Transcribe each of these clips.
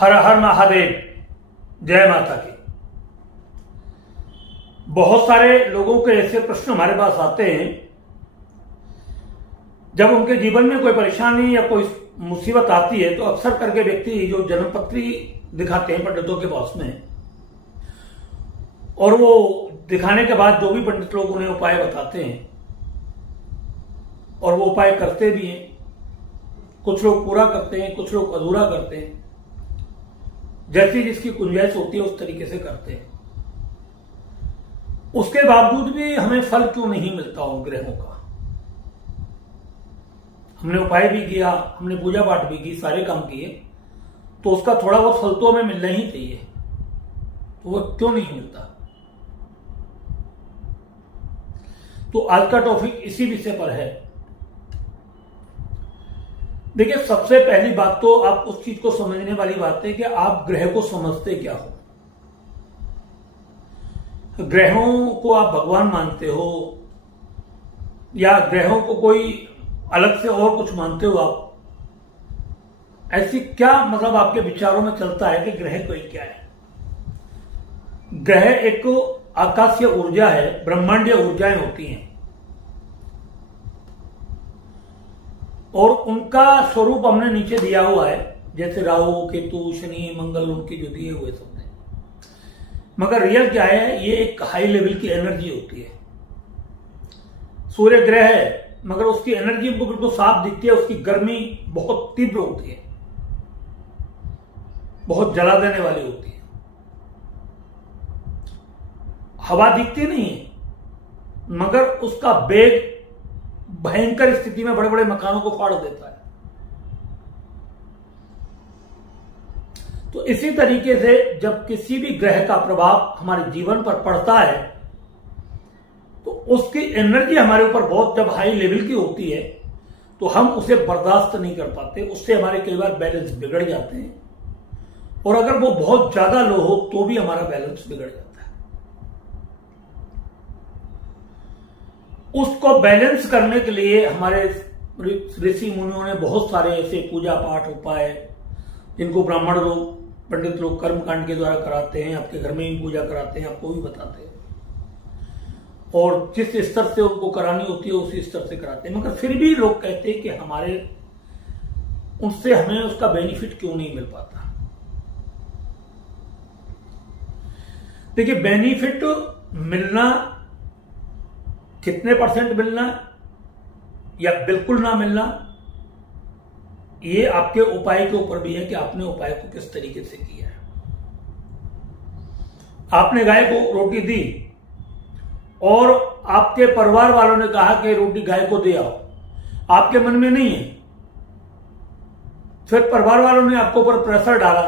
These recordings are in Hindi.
हर हर महादेव, जय माता की। बहुत सारे लोगों के ऐसे प्रश्न हमारे पास आते हैं जब उनके जीवन में कोई परेशानी या कोई मुसीबत आती है तो अक्सर करके व्यक्ति जो जन्मपत्री दिखाते हैं पंडितों के पास में, और वो दिखाने के बाद जो भी पंडित लोग उन्हें उपाय बताते हैं और वो उपाय करते भी हैं, कुछ लोग पूरा करते हैं, कुछ लोग अधूरा करते हैं, जैसी जिसकी गुंजाइश होती है उस तरीके से करते हैं। उसके बावजूद भी हमें फल क्यों नहीं मिलता उन ग्रहों का? हमने उपाय भी किया, हमने पूजा पाठ भी की, सारे काम किए, तो उसका थोड़ा बहुत फल तो हमें मिलना ही चाहिए, तो वह क्यों नहीं मिलता? तो आज का टॉपिक इसी विषय पर है। देखिए, सबसे पहली बात तो आप उस चीज को समझने वाली बात है कि आप ग्रह को समझते क्या हो। ग्रहों को आप भगवान मानते हो या ग्रहों को कोई अलग से और कुछ मानते हो आप? ऐसी क्या मतलब आपके विचारों में चलता है कि ग्रह कोई क्या है? ग्रह एक आकाशीय ऊर्जा है, ब्रह्मांडीय ऊर्जाएं होती हैं और उनका स्वरूप हमने नीचे दिया हुआ है, जैसे राहु, केतु, शनि, मंगल, उनके जो दिए हुए सब हैं। मगर रियल क्या है? ये एक हाई लेवल की एनर्जी होती है। सूर्य ग्रह है मगर उसकी एनर्जी हमको बिल्कुल साफ दिखती है, उसकी गर्मी बहुत तीव्र होती है, बहुत जला देने वाली होती है। हवा दिखती नहीं है मगर उसका वेग भयंकर स्थिति में बड़े बड़े मकानों को फाड़ देता है। तो इसी तरीके से जब किसी भी ग्रह का प्रभाव हमारे जीवन पर पड़ता है तो उसकी एनर्जी हमारे ऊपर बहुत जब हाई लेवल की होती है तो हम उसे बर्दाश्त नहीं कर पाते, उससे हमारे कई बार बैलेंस बिगड़ जाते हैं, और अगर वो बहुत ज्यादा लो हो तो भी हमारा बैलेंस बिगड़ जाता है। उसको बैलेंस करने के लिए हमारे ऋषि मुनियों ने बहुत सारे ऐसे पूजा पाठ उपाय, जिनको ब्राह्मण लोग, पंडित लोग कर्मकांड के द्वारा कराते हैं, आपके घर में भी पूजा कराते हैं, आपको भी बताते हैं, और जिस स्तर से उनको करानी होती है उसी स्तर से कराते हैं। मगर फिर भी लोग कहते हैं कि हमारे उससे हमें उसका बेनिफिट क्यों नहीं मिल पाता? देखिए, बेनिफिट मिलना, कितने परसेंट मिलना या बिल्कुल ना मिलना, ये आपके उपाय के ऊपर भी है कि आपने उपाय को किस तरीके से किया है। आपने गाय को रोटी दी और आपके परिवार वालों ने कहा कि रोटी गाय को दे आओ, आपके मन में नहीं है, फिर परिवार वालों ने आपके ऊपर प्रेशर डाला,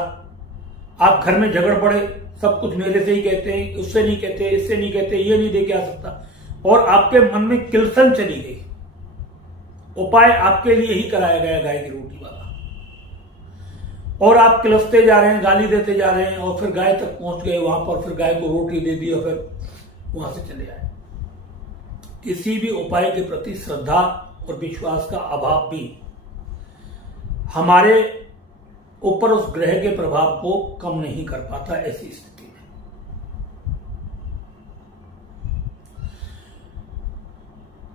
आप घर में झगड़ पड़े, सब कुछ मेरे से ही कहते हैं, उससे नहीं कहते, इससे नहीं कहते, ये नहीं दे के आ सकता, और आपके मन में किलसन चली गई। उपाय आपके लिए ही कराया गया गाय की रोटी वाला, और आप किलसते जा रहे हैं, गाली देते जा रहे हैं, और फिर गाय तक पहुंच गए, वहां पर फिर गाय को रोटी दे दी और फिर वहां से चले आए। किसी भी उपाय के प्रति श्रद्धा और विश्वास का अभाव भी हमारे ऊपर उस ग्रह के प्रभाव को कम नहीं कर पाता। ऐसी स्थिति में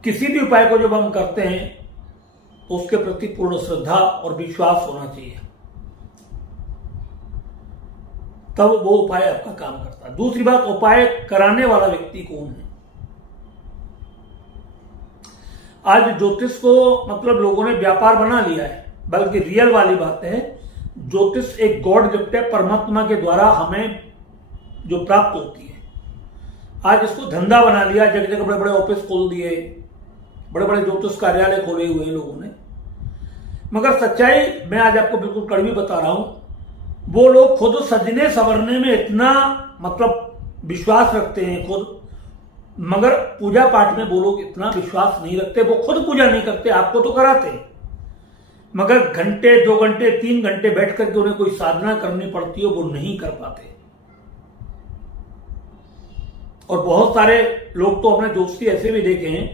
किसी भी उपाय को जब हम करते हैं तो उसके प्रति पूर्ण श्रद्धा और विश्वास होना चाहिए, तब वो उपाय आपका काम करता है। दूसरी बात, उपाय कराने वाला व्यक्ति कौन है? आज ज्योतिष को मतलब लोगों ने व्यापार बना लिया है, बल्कि रियल वाली बात है, ज्योतिष एक गॉड गिफ्ट है, परमात्मा के द्वारा हमें जो प्राप्त होती है। आज इसको धंधा बना लिया, जगह जगह बड़े बड़े ऑफिस खोल दिए, बड़े बड़े ज्योतिष कार्यालय खोले हुए हैं लोगों ने। मगर सच्चाई मैं आज आपको बिल्कुल कड़वी बता रहा हूं, वो लोग खुद सजने संवरने में इतना मतलब विश्वास रखते हैं खुद, मगर पूजा पाठ में वो लोग इतना विश्वास नहीं रखते। वो खुद पूजा नहीं करते, आपको तो कराते हैं, मगर घंटे, 2 घंटे, 3 घंटे बैठ करके उन्हें कोई साधना करनी पड़ती है, वो नहीं कर पाते। और बहुत सारे लोग तो अपने दोस्ती ऐसे भी देखे हैं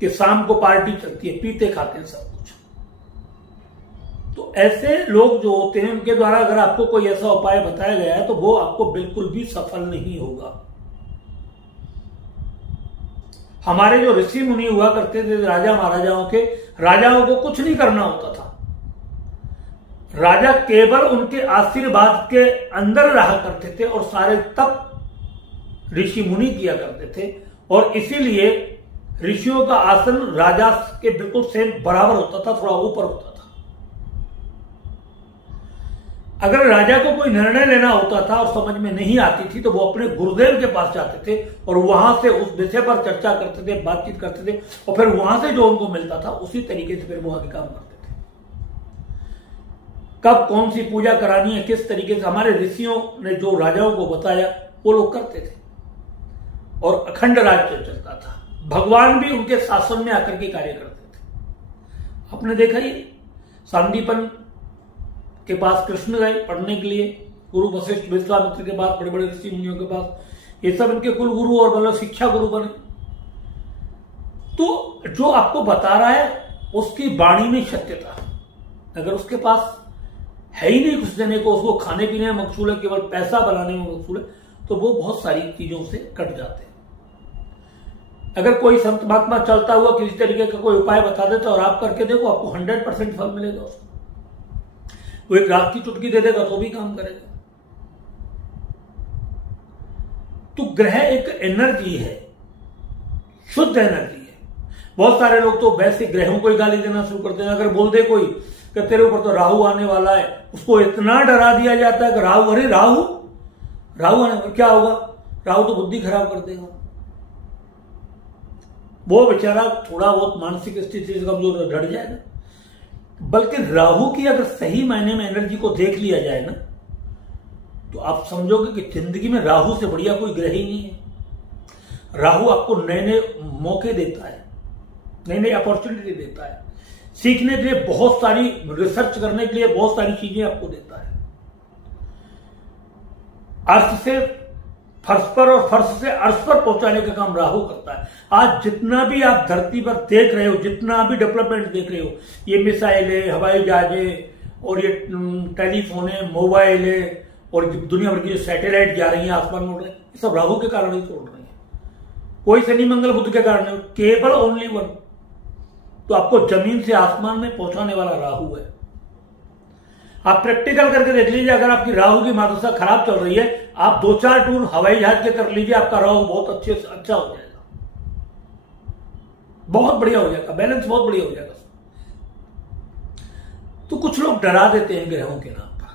कि शाम को पार्टी चलती है, पीते खाते हैं सब कुछ। तो ऐसे लोग जो होते हैं उनके द्वारा अगर आपको कोई ऐसा उपाय बताया गया है तो वो आपको बिल्कुल भी सफल नहीं होगा। हमारे जो ऋषि मुनि हुआ करते थे राजा महाराजाओं के, राजाओं को कुछ नहीं करना होता था। राजा केवल उनके आशीर्वाद के अंदर रहा करते थे और सारे तप ऋषि मुनि किया करते थे, और इसीलिए ऋषियों का आसन राजा के बिल्कुल सेम बराबर होता था, थोड़ा ऊपर होता था। अगर राजा को कोई निर्णय लेना होता था और समझ में नहीं आती थी तो वो अपने गुरुदेव के पास जाते थे और वहां से उस विषय पर चर्चा करते थे, बातचीत करते थे, और फिर वहां से जो उनको मिलता था उसी तरीके से फिर वो आगे काम करते थे। कब कौन सी पूजा करानी है, किस तरीके से, हमारे ऋषियों ने जो राजाओं को बताया वो लोग करते थे और अखंड राज्य चलता था। भगवान भी उनके शासन में आकर के कार्य करते थे। आपने देखा ही, सांदीपन के पास कृष्ण गए पढ़ने के लिए, गुरु वशिष्ठ विश्वामित्र के पास, बड़े बड़े ऋषि मुनियों के पास, ये सब इनके कुल गुरु और मतलब शिक्षा गुरु बने। तो जो आपको बता रहा है उसकी वाणी में सत्यता, अगर उसके पास है ही नहीं कुछ देने को, उसको खाने पीने में मकसूल है, केवल पैसा बनाने में मकसूल है, तो वो बहुत सारी चीजों से कट जाते हैं। अगर कोई संत महात्मा चलता हुआ किसी तरीके का कोई उपाय बता देता और आप करके देखो, आपको 100% फल मिलेगा उसको। वो एक रात की चुटकी दे देगा तो भी काम करेगा। तो ग्रह एक एनर्जी है, शुद्ध एनर्जी है। बहुत सारे लोग तो वैसे ग्रहों को ही गाली देना शुरू करते हैं। अगर बोल दे कोई कि तेरे ऊपर तो राहु आने वाला है, उसको इतना डरा दिया जाता है कि राहु, अरे राहु आने वाला, क्या होगा, राहु तो बुद्धि खराब कर देगा। वो बेचारा थोड़ा बहुत मानसिक स्थिति से कमजोर डर जाएगा। बल्कि राहु की अगर सही मायने में एनर्जी को देख लिया जाए ना, तो आप समझोगे कि जिंदगी में राहु से बढ़िया कोई ग्रह ही नहीं है। राहु आपको नए नए मौके देता है, नई नई अपॉर्चुनिटी देता है, सीखने के लिए बहुत सारी, रिसर्च करने के लिए बहुत सारी चीजें आपको देता है। अर्थ से फर्श पर और फर्श से अर्श पर पहुंचाने का काम राहु करता है। आज जितना भी आप धरती पर देख रहे हो, जितना भी डेवलपमेंट देख रहे हो, ये मिसाइलें, हवाई जहाजें और ये टेलीफोन है, मोबाइल है, और दुनिया भर की जो सैटेलाइट जा रही है, आसमान में उड़ रहे हैं, ये सब राहु के कारण ही तो उड़ रही है। कोई शनि मंगल बुध के कारण नहीं, केवल ओनली वन। तो आपको जमीन से आसमान में पहुंचाने वाला राहु है। आप प्रैक्टिकल करके देख लीजिए, अगर आपकी राहु की महादशा खराब चल रही है, आप 2-4 टूर हवाई जहाज के कर लीजिए, आपका राहु बहुत अच्छे से अच्छा हो जाएगा, बहुत बढ़िया हो जाएगा, बैलेंस बहुत बढ़िया हो जाएगा। तो कुछ लोग डरा देते हैं ग्रहों के नाम पर।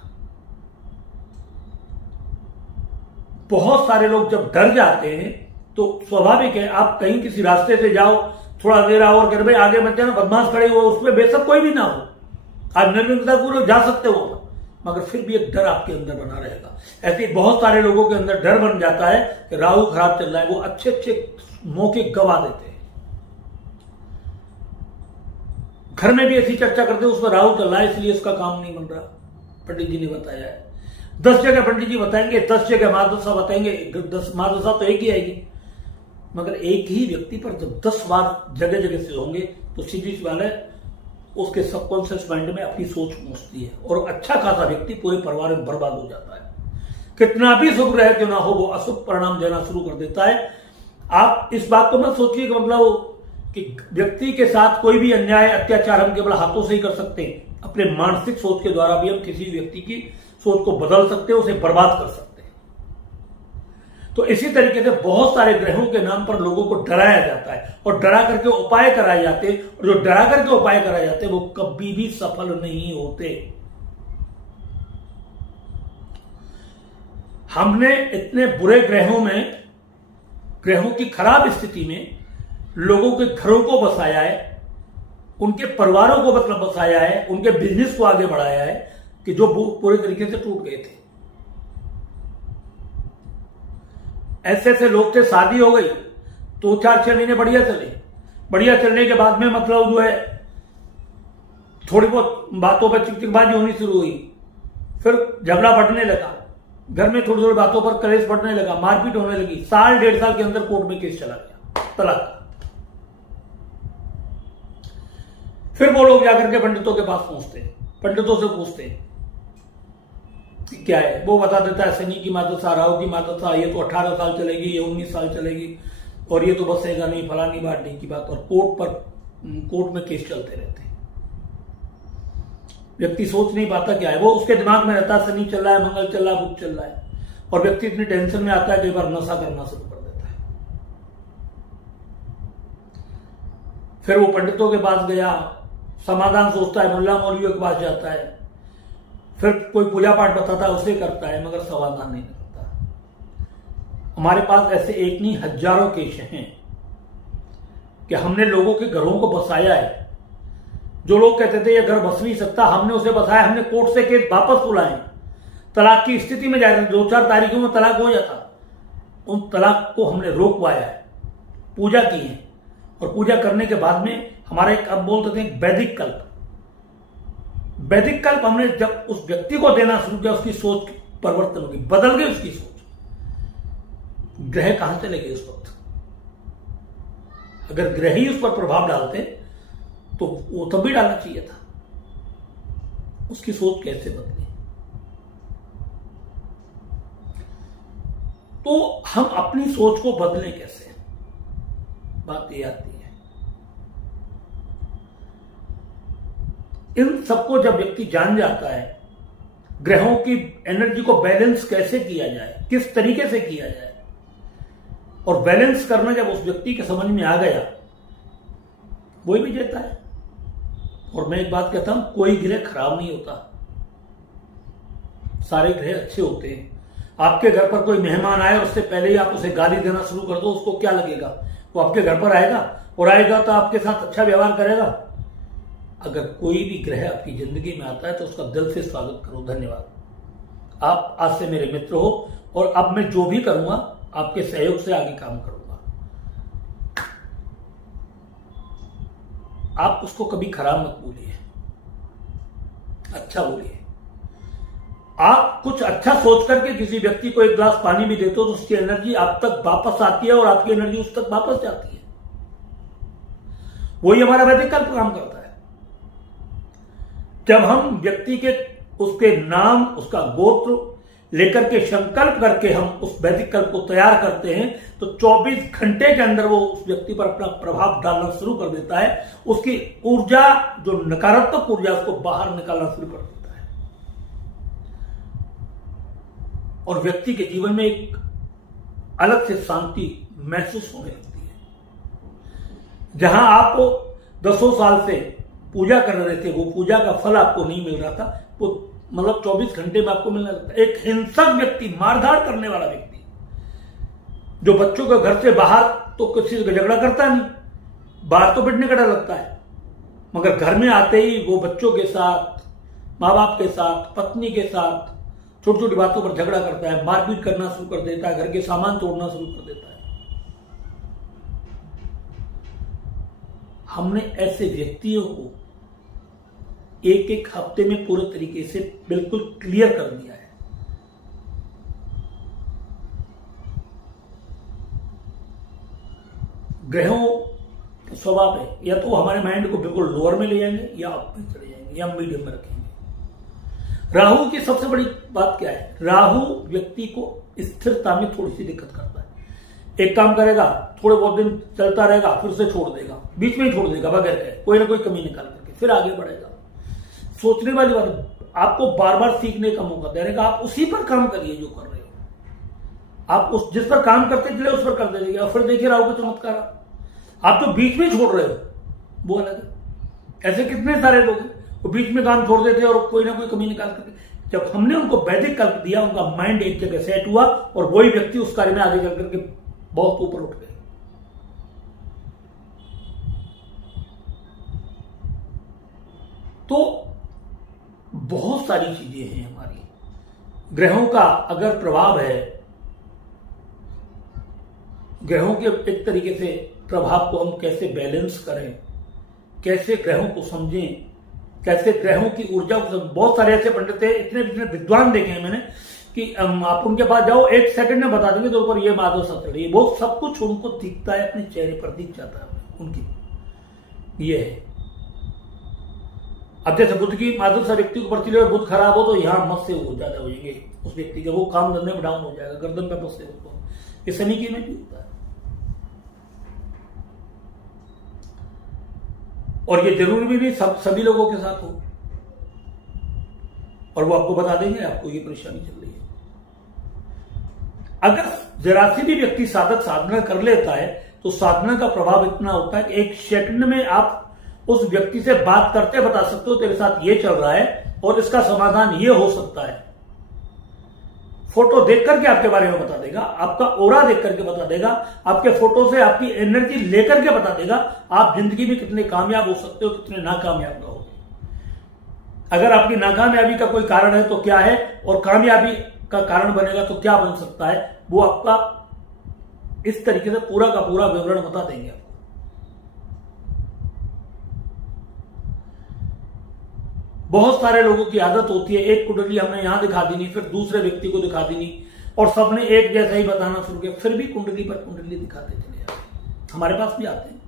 बहुत सारे लोग जब डर जाते हैं तो स्वाभाविक है, आप कहीं किसी रास्ते से जाओ, थोड़ा देर और कर भाई आगे मत जाना, बदमाश खड़े हुए, उसमें बेशक कोई भी ना हो, आप निर्विघ्नतापूर्वक जा सकते हो, मगर फिर भी एक डर आपके अंदर बना रहेगा। ऐसे बहुत सारे लोगों के अंदर डर बन जाता है कि राहु खराब चल रहा है, वो अच्छे अच्छे मौके गवा देते हैं। घर में भी ऐसी चर्चा करते हैं, उसमें राहु चल रहा है इसलिए उसका काम नहीं बन रहा, पंडित जी ने बताया है। 10 जगह पंडित जी बताएंगे, 10 जगह महादशा बताएंगे, 10 महादशा तो एक ही आएगी, मगर एक ही व्यक्ति पर जब 10 बार जगह जगह से होंगे तो सीधी सी बात है, उसके सबकॉन्शियस माइंड में अपनी सोच पहुंचती है और अच्छा खासा व्यक्ति पूरे परिवार में बर्बाद हो जाता है। कितना भी शुभ ग्रह क्यों ना हो, वो अशुभ परिणाम देना शुरू कर देता है। आप इस बात को मत सोचिए कि मतलब कि व्यक्ति के साथ कोई भी अन्याय अत्याचार हम केवल हाथों से ही कर सकते हैं। अपने मानसिक सोच के द्वारा भी हम किसी व्यक्ति की सोच को बदल सकते हैं, उसे बर्बाद कर सकते हैं। तो इसी तरीके से बहुत सारे ग्रहों के नाम पर लोगों को डराया जाता है और डरा करके उपाय कराए जाते हैं, और जो डरा करके उपाय कराए जाते हैं वो कभी भी सफल नहीं होते। हमने इतने बुरे ग्रहों की खराब स्थिति में लोगों के घरों को बसाया है, उनके परिवारों को मतलब बसाया है, उनके बिजनेस को आगे बढ़ाया है कि जो पूरे तरीके से टूट गए थे। ऐसे ऐसे लोग थे, शादी हो गई तो 4-6 महीने बढ़िया चले, बढ़िया चलने के बाद में मतलब जो है थोड़ी बहुत बातों पर चिकचिकबाजी होनी शुरू हुई, फिर झगड़ा बढ़ने लगा, घर में थोड़ी थोड़ी बातों पर कलेश बढ़ने लगा, मारपीट होने लगी, 1.5 साल के अंदर कोर्ट में केस चला गया तलाक का। फिर वो लोग जाकर के पंडितों के पास पहुंचते हैं पंडितों से पूछते हैं कि क्या है, वो बता देता है शनि की महादशा, राहु की महादशा, ये तो 18 साल चलेगी, ये 19 साल चलेगी, और ये तो बसेगा नहीं, फलानी बात नहीं की बात। और कोर्ट में केस चलते रहते हैं। व्यक्ति सोच नहीं पाता क्या है, वो उसके दिमाग में रहता है शनि चल रहा है, मंगल चल रहा है, बुध चल रहा है, और व्यक्ति इतनी टेंशन में आता है कई बार नशा करना शुरू कर देता है। फिर वो पंडितों के पास गया, समाधान सोचता है, मुल्ला मौलवियों के पास जाता है, फिर कोई पूजा पाठ बताता है, उसे करता है, मगर समाधान नहीं करता। हमारे पास ऐसे एक नहीं हजारों केस हैं कि हमने लोगों के घरों को बसाया है। जो लोग कहते थे ये घर बस नहीं सकता, हमने उसे बसाया, हमने कोर्ट से केस वापस बुलाए, तलाक की स्थिति में जाए, 2-4 तारीखों में तलाक हो जाता, उन तलाक को हमने रोकवाया है, पूजा की है, और पूजा करने के बाद में हमारा एक, अब बोलते थे वैदिक कल्प, वैदिक कल्प हमने जब उस व्यक्ति को देना शुरू किया, उसकी सोच परिवर्तन होगी, बदल गई उसकी सोच। ग्रह कहां चले गए उस वक्त? अगर ग्रह ही उस पर प्रभाव डालते तो वो तब भी डालना चाहिए था। उसकी सोच कैसे बदली? तो हम अपनी सोच को बदलें कैसे? बात ये आती है। इन सबको जब व्यक्ति जान जाता है, ग्रहों की एनर्जी को बैलेंस कैसे किया जाए, किस तरीके से किया जाए, और बैलेंस करना जब उस व्यक्ति के समझ में आ गया, वही भी देता है। और मैं एक बात कहता हूं, कोई ग्रह खराब नहीं होता, सारे ग्रह अच्छे होते हैं। आपके घर पर कोई मेहमान आए और उससे पहले ही आप उसे गाली देना शुरू कर दो, उसको क्या लगेगा? वो आपके घर पर आएगा, और आएगा तो आपके साथ अच्छा व्यवहार करेगा। अगर कोई भी ग्रह आपकी जिंदगी में आता है तो उसका दिल से स्वागत करो, धन्यवाद, आप आज से मेरे मित्र हो, और अब मैं जो भी करूंगा आपके सहयोग से आगे काम करूंगा। आप उसको कभी खराब मत बोलिए, अच्छा बोलिए। आप कुछ अच्छा सोच करके किसी व्यक्ति को एक गिलास पानी भी देते हो तो उसकी एनर्जी आप तक वापस आती है, और आपकी एनर्जी उस तक वापस जाती है। वही हमारा वैदिक कल्प काम करता है। जब हम व्यक्ति के उसके नाम, उसका गोत्र लेकर के संकल्प करके हम उस वैदिक कल्प को तैयार करते हैं, तो 24 घंटे के अंदर वो उस व्यक्ति पर अपना प्रभाव डालना शुरू कर देता है। उसकी ऊर्जा, जो नकारात्मक ऊर्जा, उसको बाहर निकालना शुरू कर देता है, और व्यक्ति के जीवन में एक अलग से शांति महसूस होने लगती है। जहां आप 10 साल से पूजा कर रहे थे, वो पूजा का फल आपको नहीं मिल रहा था, वो मतलब 24 घंटे में आपको मिलने लगता है। एक हिंसक व्यक्ति, मारधाड़ करने वाला व्यक्ति, जो बच्चों के घर से बाहर तो किसी से झगड़ा करता नहीं, बाहर तो पिटने का डर लगता है, मगर घर में आते ही वो बच्चों के साथ, माँ बाप के साथ, पत्नी के साथ छोटी छोटी बातों पर झगड़ा करता है, मारपीट करना शुरू कर देता है, घर के सामान तोड़ना शुरू कर देता है। हमने ऐसे व्यक्तियों को एक एक हफ्ते में पूरे तरीके से बिल्कुल क्लियर कर दिया है। ग्रहों स्वभाव है, या तो हमारे माइंड को बिल्कुल लोअर में ले जाएंगे, या अप में चले जाएंगे, या मीडियम में रखेंगे। राहु की सबसे बड़ी बात क्या है? राहु व्यक्ति को स्थिरता में थोड़ी सी दिक्कत करता है। एक काम करेगा, थोड़े बहुत दिन चलता रहेगा, फिर उसे छोड़ देगा, बीच में ही छोड़ देगा, बगैर कहे कोई ना कोई कमी निकाल करके फिर आगे बढ़ेगा। सोचने वाली बात, आपको बार बार सीखने का मौका दे रहेगा, आप उसी पर काम करिए जो कर रहे हो। आप उस जिस पर काम करते चले उस पर कर दीजिए, और फिर देखिए राहु का चमत्कार। आप तो बीच में छोड़ रहे हो, वो अलग है। ऐसे कितने सारे लोग हैं वो बीच में काम छोड़ देते हैं और कोई ना कोई कमी निकाल करके। जब हमने उनको वैदिक कल्प दिया, उनका माइंड एक जगह सेट हुआ, और वही व्यक्ति उस कार्य में आगे चल करके बहुत ऊपर उठ गए। तो बहुत सारी चीजें हैं हमारी। ग्रहों का अगर प्रभाव है, ग्रहों के एक तरीके से प्रभाव को हम कैसे बैलेंस करें, कैसे ग्रहों को समझें, कैसे ग्रहों की ऊर्जा को। बहुत सारे ऐसे पंडित हैं, इतने विद्वान देखे हैं मैंने, कि आप उनके पास जाओ, 1 सेकंड में बता देंगे तो ऊपर ये माधव सत्य, ये वो सब कुछ उनको दिखता है, अपने चेहरे पर दिख जाता है उनकी। ये है अब जैसे बुध की माधुर सा व्यक्ति को पड़ती है, बुध खराब हो तो यहाँ मत से हो ज्यादा हो जाएंगे उस व्यक्ति के, वो काम धंधे में डाउन हो जाएगा, गर्दन पे मत से हो, ये शनि की में भी होता है। और ये जरूरी भी नहीं सभी लोगों के साथ हो, और वो आपको बता देंगे आपको ये परेशानी चल रही है। अगर जरा सी भी व्यक्ति साधक साधना कर लेता है तो साधना का प्रभाव इतना होता है कि एक सेकंड में आप उस व्यक्ति से बात करते बता सकते हो तेरे साथ ये चल रहा है और इसका समाधान ये हो सकता है। फोटो देख करके आपके बारे में बता देगा, आपका ओरा देख करके बता देगा, आपके फोटो से आपकी एनर्जी लेकर के बता देगा आप जिंदगी में कितने कामयाब हो सकते हो, कितने नाकामयाब रहोगे। अगर आपकी नाकामयाबी का कोई कारण है तो क्या है, और कामयाबी का कारण बनेगा तो क्या बन सकता है, वो आपका इस तरीके से पूरा का पूरा विवरण बता देंगे आपको। बहुत सारे लोगों की आदत होती है, एक कुंडली हमने यहां दिखा दी नहीं, फिर दूसरे व्यक्ति को दिखा दी नहीं, और सबने एक जैसा ही बताना शुरू किया, फिर भी कुंडली पर कुंडली दिखाते चले जाते। हमारे पास भी आते हैं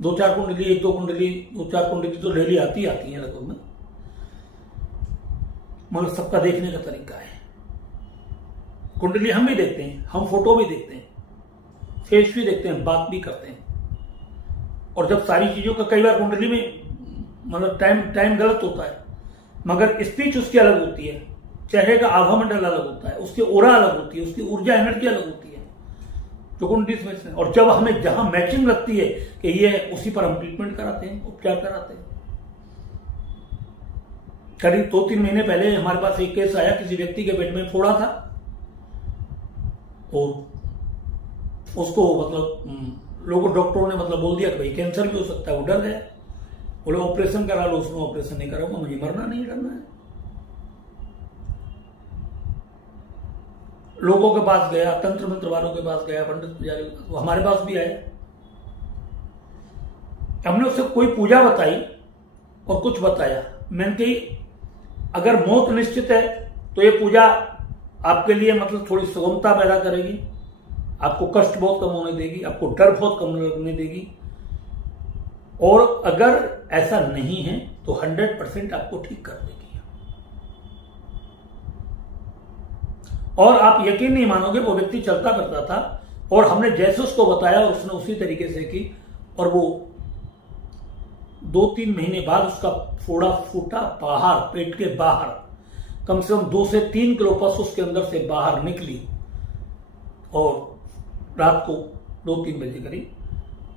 2-4 कुंडली, 1-2 कुंडली, 2-4 कुंडली तो डेली आती है लगभग में, मगर सबका देखने का तरीका है। कुंडली हम भी देखते हैं, हम फोटो भी देखते हैं, फेस भी देखते हैं, बात भी करते हैं, और जब सारी चीजों का कई बार कुंडली में मतलब टाइम गलत होता है, मगर स्पीच उसकी अलग होती है, चेहरे का आभामंडल अलग होता है, उसकी ओरा अलग होती है, उसकी ऊर्जा एनर्जी अलग होती है जो कुंडली में। और जब हमें जहां मैचिंग लगती है कि ये है, उसी पर हम ट्रीटमेंट कराते हैं, उपचार कराते हैं। करीब 2-3 महीने पहले हमारे पास एक केस आया, किसी व्यक्ति के पेट में फोड़ा था और उसको मतलब लोगों डॉक्टरों ने मतलब बोल दिया कि भाई कैंसर भी हो सकता है। वो डर गया, बोले ऑपरेशन करा लो। उसने ऑपरेशन नहीं कराऊंगा, मुझे मरना नहीं, डरना है। लोगों के पास गया, तंत्र मंत्र वालों के पास गया, पंडित पुजारी के पास, वो हमारे पास भी आए। हमने उससे कोई पूजा बताई और कुछ बताया। मैंने कही अगर मौत निश्चित है तो ये पूजा आपके लिए मतलब थोड़ी सुगमता पैदा करेगी, आपको कष्ट बहुत कम होने देगी, आपको डर बहुत कम लगने देगी, और अगर ऐसा नहीं है तो 100% आपको ठीक कर देगी। और आप यकीन नहीं मानोगे, वो व्यक्ति चलता फिरता था और हमने जैसे उसको बताया और उसने उसी तरीके से की, और वो 2-3 महीने बाद उसका फोड़ा फूटा बाहर, पेट के बाहर कम से कम 2 से 3 किलो पस उसके अंदर से बाहर निकली, और रात को 2-3 बजे करीब,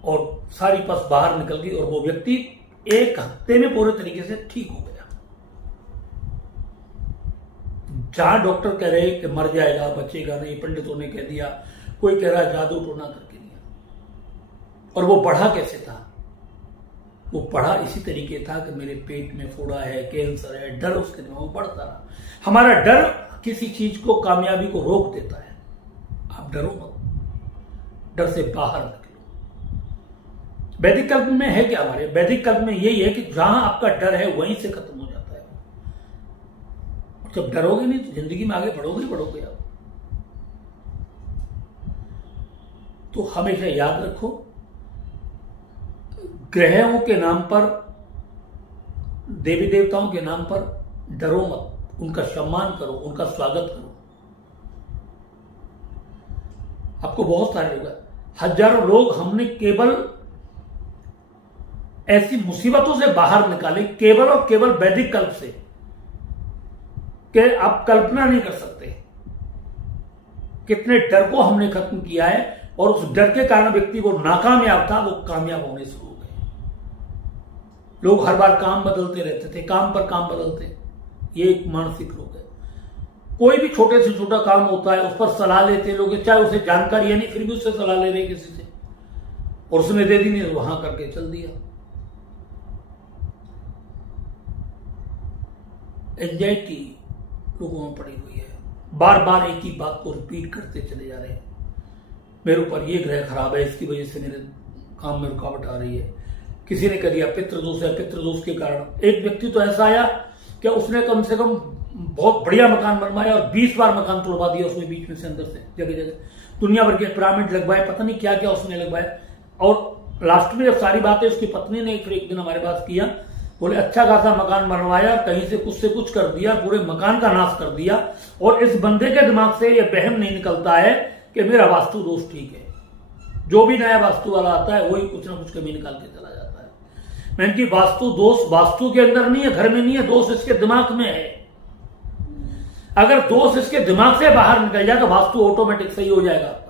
और सारी पस बाहर निकल गई, और वो व्यक्ति 1 हफ्ते में पूरे तरीके से ठीक हो गया। जहां डॉक्टर कह रहे कि मर जाएगा, बचेगा नहीं, पंडितों ने कह दिया, कोई कह रहा जादू टोना करके दिया। और वो बढ़ा कैसे था? वो बढ़ा इसी तरीके था कि मेरे पेट में फोड़ा है, कैंसर है, डर उसके दिमाग में बढ़ता रहा। हमारा डर किसी चीज को, कामयाबी को रोक देता है। आप डरो मत, डर से बाहर निकलो। वैदिक कल्प में है क्या? हमारे वैदिक कल्प में यही है कि जहां आपका डर है वहीं से खत्म हो जाता है। और जब डरोगे नहीं तो जिंदगी में आगे बढ़ोगे आप। तो हमेशा याद रखो, ग्रहों के नाम पर, देवी देवताओं के नाम पर डरो मत, उनका सम्मान करो, उनका स्वागत करो। आपको बहुत सारे लोग, हजारों लोग हमने केवल ऐसी मुसीबतों से बाहर निकाले, केवल और केवल वैदिक कल्प से, कि आप कल्पना नहीं कर सकते कितने डर को हमने खत्म किया है। और उस डर के कारण व्यक्ति को नाकामयाब था, वो कामयाब होने शुरू हो गए। लोग हर बार काम बदलते रहते थे, काम पर काम बदलते, ये एक मानसिक रोग है। कोई भी छोटे से छोटा काम होता है उस पर सलाह लेते लोग, चाहे उसे जानकारी है नहीं फिर भी उससे सलाह ले रहे किसी से, और उसने दे दी नहीं तो वहां करके चल दिया। एंजाइटी लोगों में पड़ी हुई है, बार बार एक ही बात को रिपीट करते चले जा रहे हैं। मेरे ऊपर ये ग्रह खराब है, इसकी वजह से मेरे काम में रुकावट आ रही है। किसी ने कह दिया पितृदोष है, पितृदोष के कारण। एक व्यक्ति तो ऐसा आया कि उसने कम से कम बहुत बढ़िया मकान बनवाया और 20 बार मकान तोड़वा दिया उसमें, बीच में से, अंदर से, जगह जगह दुनिया भर के पिरामिड लगवाए, पता नहीं क्या क्या उसने लगवाया। और लास्ट में जब सारी बातें उसकी पत्नी ने फिर एक दिन हमारे पास किया बोले अच्छा खासा मकान बनवाया, कहीं से कुछ कर दिया, पूरे मकान का नाश कर दिया। और इस बंदे के दिमाग से यह वहम नहीं निकलता है कि मेरा वास्तु दोष ठीक है। जो भी नया वास्तु वाला आता है वही कुछ ना कुछ कमी निकाल के चला जाता है। मैंने कि वास्तु दोष वास्तु के अंदर नहीं है, घर में नहीं है, दोष इसके दिमाग में है। अगर दोष इसके दिमाग से बाहर निकल जाए तो वास्तु ऑटोमेटिक सही हो जाएगा आपका।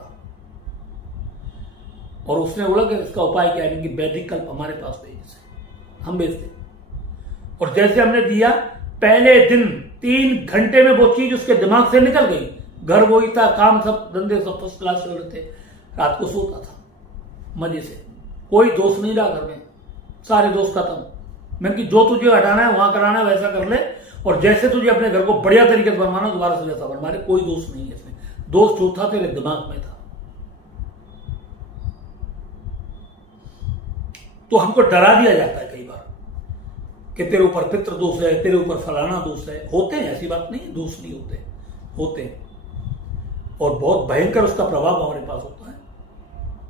और उसने बोला कि इसका उपाय क्या है, कि वैदिक कल्प हमारे पास दे, हम बेचते। और जैसे हमने दिया, पहले दिन 3 घंटे में वो चीज उसके दिमाग से निकल गई। घर वही था, काम सब, धंधे सब फर्स्ट क्लास चल रहे थे। रात को सोता था मजे से, कोई दोस्त नहीं रहा घर में, सारे दोस्त खत्म। मैंने कि जो तुझे हटाना है वहां कराना है वैसा कर ले, और जैसे तुझे अपने घर को बढ़िया तरीके से बनवाना दोबारा से वैसा बनवा ले। कोई दोस्त नहीं है इसमें, दोस्त जो था तेरे दिमाग में था। तो हमको डरा दिया जाता है कई बार कि तेरे ऊपर पितृ दोष है, तेरे ऊपर फलाना दोष है। होते हैं, ऐसी बात नहीं, दोष नहीं होते, होते हैं। और बहुत भयंकर उसका प्रभाव हमारे पास होता है।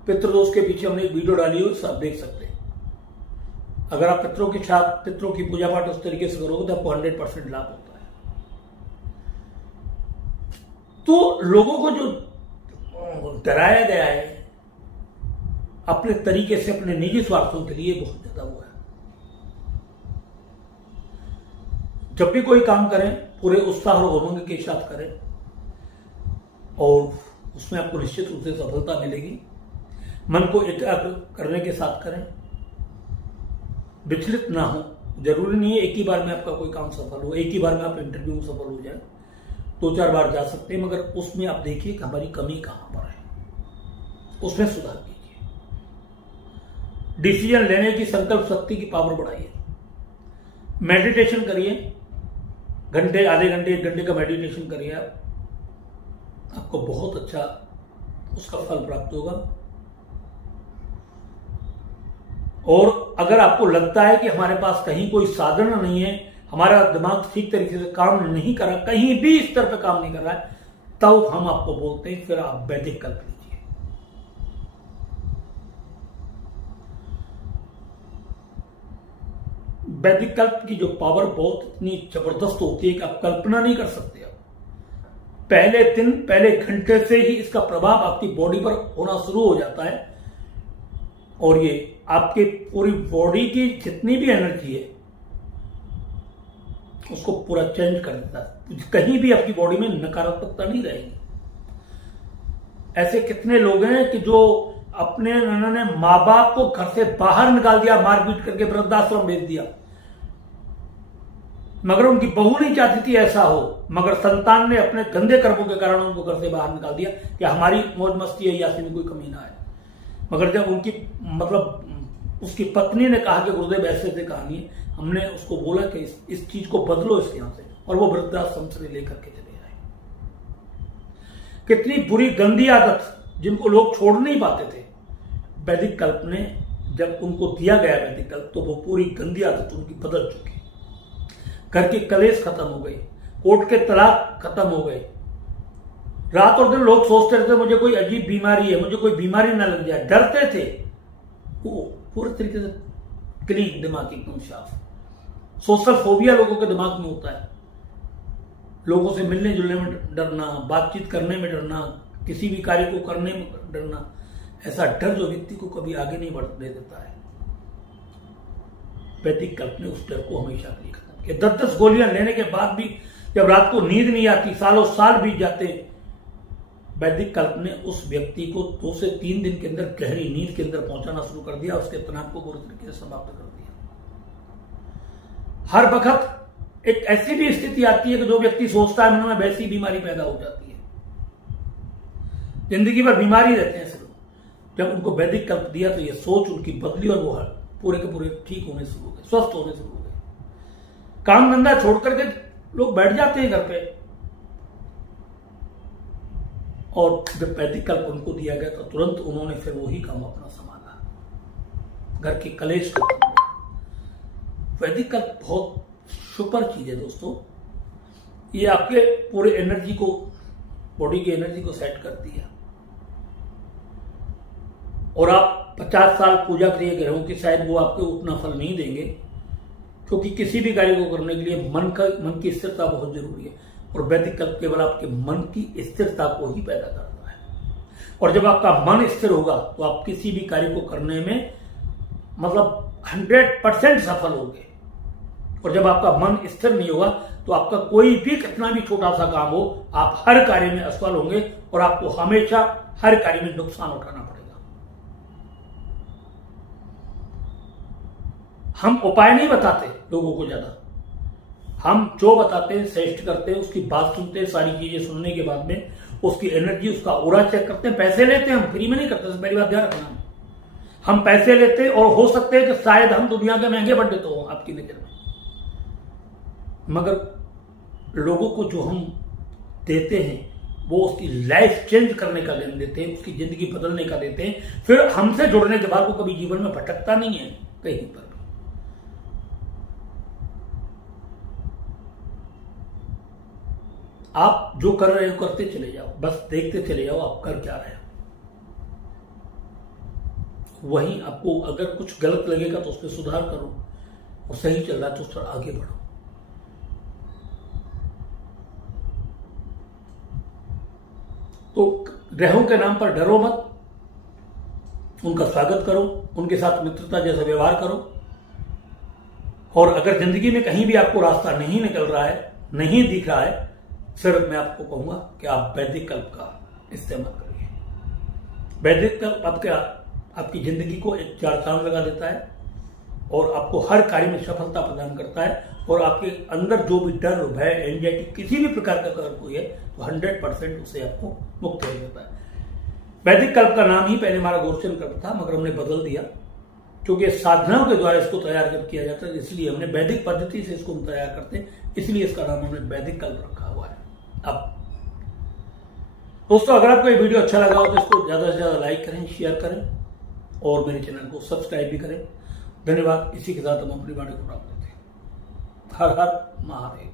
पितृदोष के पीछे हमने एक वीडियो डाली हुई, सब देख सकते हैं। अगर आप पितरों की पूजा पाठ उस तरीके से करोगे तो आपको 100% लाभ होता है। तो लोगों को जो डराया गया है अपने तरीके से, अपने निजी स्वार्थों के लिए, बहुत ज्यादा हुआ है। जब भी कोई काम करें पूरे उत्साह और उमंग के साथ करें, और उसमें आपको निश्चित रूप से सफलता मिलेगी। मन को एकाग्र करने के साथ करें, विचलित ना हो। जरूरी नहीं है एक ही बार में आपका कोई काम सफल हो, एक ही बार में आप इंटरव्यू में सफल हो जाए। 2-4 बार जा सकते हैं, मगर उसमें आप देखिए कि हमारी कमी कहां पर है, उसमें सुधार कीजिए। डिसीजन लेने की संकल्प शक्ति की पावर बढ़ाइए। मेडिटेशन करिए, घंटे, आधे घंटे, 1 घंटे का मेडिटेशन करिए आप, आपको बहुत अच्छा उसका फल प्राप्त होगा। और अगर आपको लगता है कि हमारे पास कहीं कोई साधन नहीं है, हमारा दिमाग ठीक तरीके से काम नहीं कर रहा, कहीं भी स्तर पर काम नहीं कर रहा है, तब हम आपको बोलते हैं फिर आप वैदिक कल्प लीजिए। वैदिक कल्प की जो पावर बहुत इतनी जबरदस्त होती है कि आप कल्पना नहीं कर सकते। पहले दिन, पहले घंटे से ही इसका प्रभाव आपकी बॉडी पर होना शुरू हो जाता है, और ये आपके पूरी बॉडी की जितनी भी एनर्जी है उसको पूरा चेंज कर देता है। कहीं भी आपकी बॉडी में नकारात्मकता नहीं रहेगी। ऐसे कितने लोग हैं कि जो उन्होंने माँ बाप को घर से बाहर निकाल दिया, मारपीट करके वृद्धाश्रम भेज दिया, मगर उनकी बहू नहीं चाहती थी ऐसा हो, मगर संतान ने अपने गंदे कर्मों के कारण उनको घर से बाहर निकाल दिया कि हमारी मौज मस्ती है, या में कोई कमी ना आए। मगर जब उनकी उसकी पत्नी ने कहा कि गुरुदेव ऐसे ऐसे कहानी है, हमने उसको बोला कि इस चीज को बदलो इसके यहां से, और वो वृद्धाश्रम से लेकर के चले आए। कितनी बुरी गंदी आदत जिनको लोग छोड़ नहीं पाते थे, वैदिक कल्प ने जब उनको दिया गया वैदिक कल्प, तो वो पूरी गंदी आदत उनकी बदल चुकी। घर के कलेश खत्म हो गए, कोर्ट के तलाक खत्म हो गए। रात और दिन लोग सोचते रहते मुझे कोई अजीब बीमारी है, मुझे कोई बीमारी ना लग जाए, डरते थे। वो पूरे तरीके से क्लीन दिमाग, एकदम साफ। सोशल फोबिया लोगों के दिमाग में होता है, लोगों से मिलने जुलने में डरना, बातचीत करने में डरना, किसी भी कार्य को करने में डरना। ऐसा डर जो व्यक्ति को कभी आगे नहीं बढ़ने देता है, वैदिक कल्प ने उस डर को हमेशा के लिए खत्म किया। 10-10 गोलियां लेने के बाद भी जब रात को नींद नहीं आती, सालों साल बीत जाते, वैदिक कल्प ने उस व्यक्ति को 2 से 3 दिन के अंदर गहरी नींद के अंदर पहुंचाना शुरू कर दिया, उसके तनाव को पूरी तरीके से समाप्त कर दिया। हर वक्त एक ऐसी भी स्थिति आती है कि जो व्यक्ति सोचता है मन में वैसी बीमारी पैदा हो जाती है, जिंदगी भर बीमारी रहते हैं सब। जब उनको वैदिक कल्प दिया तो ये सोच उनकी बदली, और वो पूरे के पूरे ठीक होने शुरू हो गए, स्वस्थ होने शुरू हो गए। काम धंधा छोड़ करके लोग बैठ जाते हैं घर पे, और जब वैदिक कल्प उनको दिया गया तो तुरंत उन्होंने फिर वही काम अपना संभाला, घर के कलेश खत्म हो गए। वैदिक कल्प बहुत सुपर चीज है दोस्तों, ये आपके पूरे एनर्जी को, बॉडी की एनर्जी को सेट करती है। और आप 50 साल पूजा करिए ग्रहों की, शायद वो आपको उतना फल नहीं देंगे, क्योंकि किसी भी कार्य को करने के लिए मन की स्थिरता बहुत जरूरी है, और वैदिक कल्प केवल आपके मन की स्थिरता को ही पैदा करता है। और जब आपका मन स्थिर होगा तो आप किसी भी कार्य को करने में मतलब 100% सफल होंगे। और जब आपका मन स्थिर नहीं होगा तो आपका कोई भी कितना भी छोटा सा काम हो, आप हर कार्य में असफल होंगे और आपको हमेशा हर कार्य में नुकसान उठाना पड़ेगा। हम उपाय नहीं बताते लोगों को ज्यादा, हम जो बताते हैं, सजेस्ट करते हैं, उसकी बात सुनते हैं, सारी चीजें सुनने के बाद में उसकी एनर्जी, उसका ऑरा चेक करते हैं। पैसे लेते हैं, हम फ्री में नहीं करते, पहली बात ध्यान रखना। हम पैसे लेते हैं और हो सकते हैं कि शायद हम दुनिया के महंगे पंडित हो आपकी नजर में, मगर लोगों को जो हम देते हैं वो उसकी लाइफ चेंज करने का ज्ञान देते हैं, उसकी जिंदगी बदलने का देते हैं। फिर हमसे जुड़ने के बाद वो कभी जीवन में भटकता नहीं है कहीं पर। आप जो कर रहे हो करते चले जाओ, बस देखते चले जाओ आप कर क्या रहे हो। वहीं आपको अगर कुछ गलत लगेगा तो उसमें सुधार करो, और सही चल रहा है तो उस पर आगे बढ़ो। तो ग्रहों के नाम पर डरो मत, उनका स्वागत करो, उनके साथ मित्रता जैसा व्यवहार करो। और अगर जिंदगी में कहीं भी आपको रास्ता नहीं निकल रहा है, नहीं दिख रहा है, सिर्फ मैं आपको कहूंगा कि आप वैदिक कल्प का इस्तेमाल करिए। वैदिक कल्प आपकी जिंदगी को एक चार चांद लगा देता है और आपको हर कार्य में सफलता प्रदान करता है। और आपके अंदर जो भी डर, भय, एंजाइटी, किसी भी प्रकार का अगर कोई है तो 100% उसे आपको मुक्त कर देता है। वैदिक कल्प का नाम ही पहले हमारा गोरचन कल्प था, मगर हमने बदल दिया क्योंकि साधनाओं के द्वारा इसको तैयार किया जाता है, इसलिए हमने वैदिक पद्धति से इसको हम तैयार करते हैं, इसलिए इसका नाम हमने वैदिक कल्प रखा हुआ है। अब दोस्तों, अगर आपको ये वीडियो अच्छा लगा हो तो इसको ज्यादा से ज्यादा लाइक करें, शेयर करें और मेरे चैनल को सब्सक्राइब भी करें। धन्यवाद। इसी के साथ हम अपनी वाणी को प्राप्त करते हैं। हर हर महादेव।